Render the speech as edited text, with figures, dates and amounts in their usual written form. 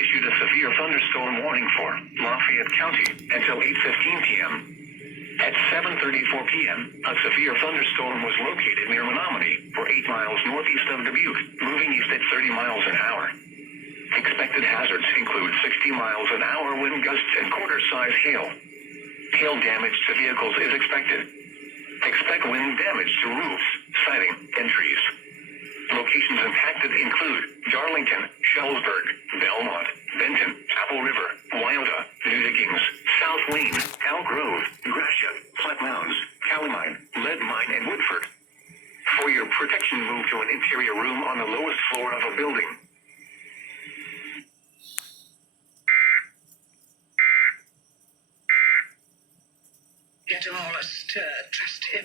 issued a severe thunderstorm warning for Lafayette County until 8:15 p.m. At 7:34 p.m., a severe thunderstorm was located near Menominee, 8 miles northeast of Dubuque, moving east at 30 miles an hour. Expected hazards include 60 miles an hour wind gusts and quarter-size hail. Hail damage to vehicles is expected. Expect wind damage to roofs, siding, and trees. Locations impacted include Darlington, Shelburne, Belmont, Benton, Apple River, Wyandotte, New Diggings, South Wayne, Elk Grove, Gratiot, Flat Mounds, Calamine, Lead Mine, and Woodford. For your protection, move to an interior room on the lowest floor of a building. Get all us to trust him.